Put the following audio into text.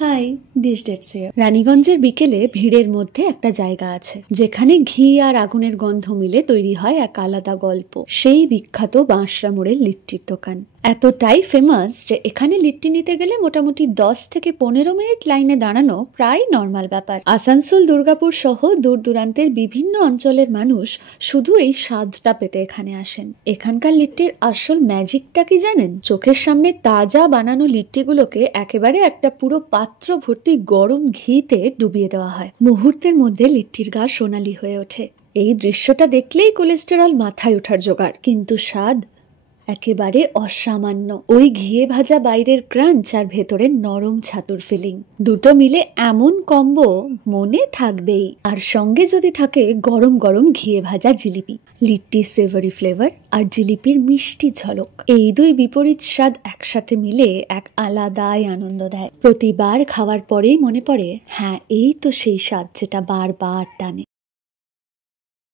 High, dish dates here. রানীগঞ্জের বিকেলে ভিড়ের মধ্যে একটা জায়গা আছে যেখানে ঘি আর আগুনের গন্ধ মিলে তৈরি হয় এক আলাদা গল্প। সেই বিখ্যাত বাঁশরা মোড়ের লিট্টির দোকান এতটাই ফেমাস যে এখানে লিট্টি নিতে গেলে মোটামুটি 10 থেকে 15 মিনিট লাইনে দাঁড়ানো প্রায় নর্মাল ব্যাপার। আসানসোল, দুর্গাপুর সহ দূর দূরান্তের বিভিন্ন অঞ্চলের মানুষ শুধু এই স্বাদটা পেতে এখানে আসেন। এখানকার লিট্টির আসল ম্যাজিকটা কি জানেন? চোখের সামনে তাজা বানানো লিট্টিগুলোকে একেবারে একটা পুরো পাত্র ভর্তি গরম ঘিতে ডুবিয়ে দেওয়া হয়। মুহূর্তের মধ্যে লিট্টির গা সোনালি হয়ে ওঠে। এই দৃশ্যটা দেখলেই কোলেস্টেরল মাথায় ওঠার জোগাড়, কিন্তু স্বাদ একেবারে অসামান্য। ওই ঘিয়ে ভাজা বাইরের ক্রাঞ্চ আর ভেতরের নরম ছাতুর ফিলিং, দুটো মিলে এমন কম্বো মনে থাকবেই। আর সঙ্গে যদি থাকে গরম গরম ঘিয়ে ভাজা জিলিপি, লিট্টির সেভারি ফ্লেভার আর জিলিপির মিষ্টি ঝলক, এই দুই বিপরীত স্বাদ একসাথে মিলে এক আলাদাই আনন্দ দেয়। প্রতিবার খাওয়ার পরেই মনে পড়ে, হ্যাঁ, এই তো সেই স্বাদ যেটা বারবার টানে।